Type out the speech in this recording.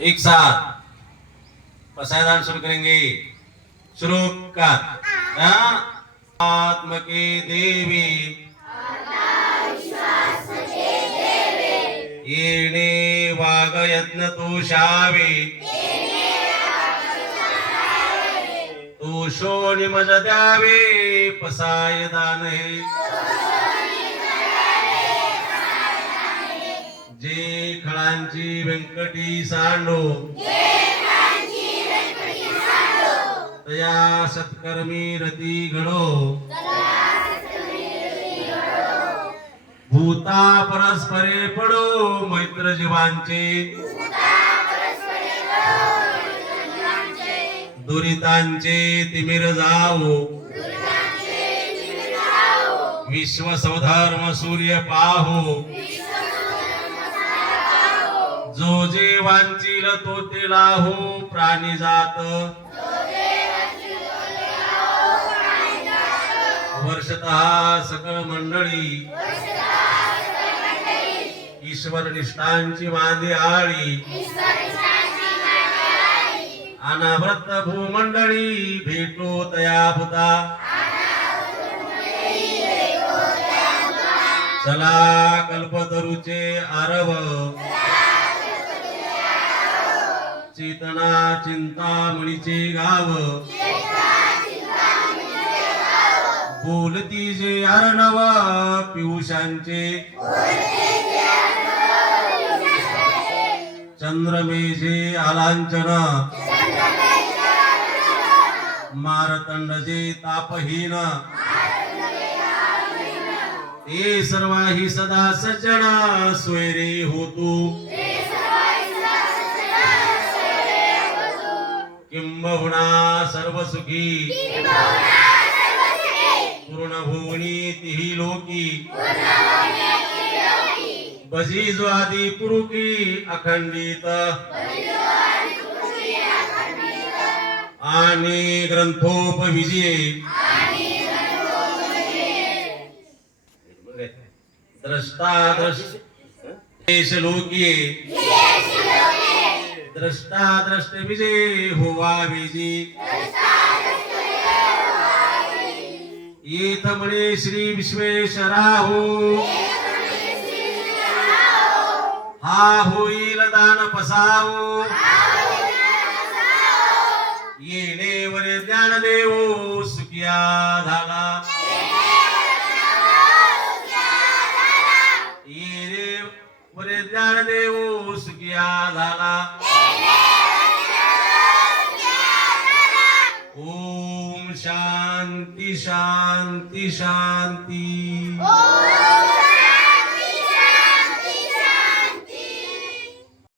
एक साथ पसायदान शुरू करेंगे। शुरू कर। आत्मके देवी येणे वाग यज्ञ तोषावे तोषो निमज द्यावे पसाय दान हे जे खळांची व्यंकटी सांडो तया सत्कर्मी रती घडो भूता परस्परे पडो मैत्र जीवांचे दुरितांचे तिमिर जावो विश्व स्वधर्म सूर्य पाहो जो जे वांचिल तो ते लाहो प्राणी जात वर्षतः सकळ मंडळी ईश्वर निष्ठांची मांदी आळी अनाव्रत भूमंडळी भेटो तया भूता चला कल्पतरुचे आरव चेतना चिंतामणीचे गाव बोलती जे अर्णव पियुषांचे चंद्रमेजे आलांचन मारतंड जे तापहीन ते सर्वाही सदा सज्जन सोयरे होतू किंबहुना सर्व सुखी पूर्ण भुवनी तिही लोकी बजी जो आदि पुरुकी अखंडित आणि ग्रंथोपविजये द्रष्टा देश लोकी द्रष्टा द्रष्ट विजय होवा विजी येथ म्हणे श्री विश्वेश्वराहो हा होईल दान पसावो येणे वरे ज्ञान देवो सुखिया झाला येणे वरे ज्ञान देवो सुखिया झाला ओम शांती शांती शांती।